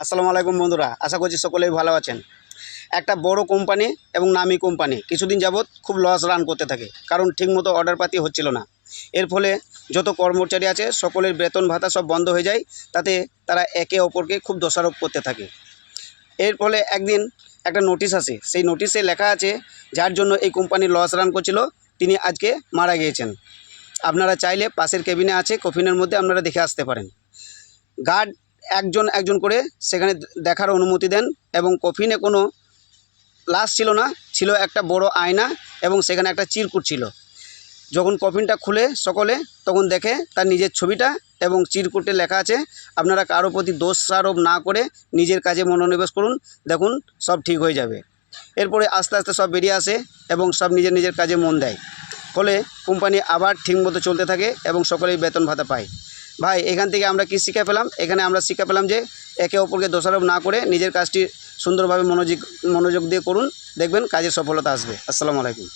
আসসালামু আলাইকুম বন্ধুরা, আশা করছি সকলেই ভালো আছেন। একটা বড় কোম্পানি এবং নামি কোম্পানি কিছুদিন যাবৎ খুব লস রান করতে থাকে, কারণ ঠিকমতো অর্ডার পাতি হচ্ছিল না। এর ফলে যত কর্মচারী আছে, সকলের বেতন ভাতা সব বন্ধ হয়ে যায়, তাতে তারা একে অপরকে খুব দোষারোপ করতে থাকে। এর ফলে একদিন একটা নোটিশ আসে, সেই নোটিশে লেখা আছে, যার জন্য এই কোম্পানি লস রান করছিল, তিনি আজকে মারা গিয়েছেন। আপনারা চাইলে পাশের কেবিনে আছে কফিনের মধ্যে আপনারা দেখে আসতে পারেন। গার্ড একজন একজন করে সেখানে দেখার অনুমতি দেন এবং কফিনে কোনো লাশ ছিল না, ছিল একটা বড় আয়না এবং সেখানে একটা চিরকুট ছিল। যখন কফিনটা খুলে সকলে তখন দেখে তার নিজের ছবিটা এবং চিরকুটে লেখা আছে, আপনারা কারও প্রতি দোষারোপ না করে নিজের কাজে মনোনিবেশ করুন, দেখুন সব ঠিক হয়ে যাবে। এরপরে আস্তে আস্তে সব বেরিয়ে আসে এবং সব নিজের নিজের কাজে মন দেয়। ফলে কোম্পানি আবার ঠিকমতো চলতে থাকে এবং সকলেই বেতন ভাতা পায়। ভাই, এখান থেকে আমরা কী শিক্ষা পেলাম? এখানে আমরা শিক্ষা পেলাম যে, একে অপরকে দোষারোপ না করে নিজের কাজটি সুন্দরভাবে মনোযোগ মনোযোগ দিয়ে করুন। দেখবেন কাজের সফলতা আসবে। আসসালামু আলাইকুম।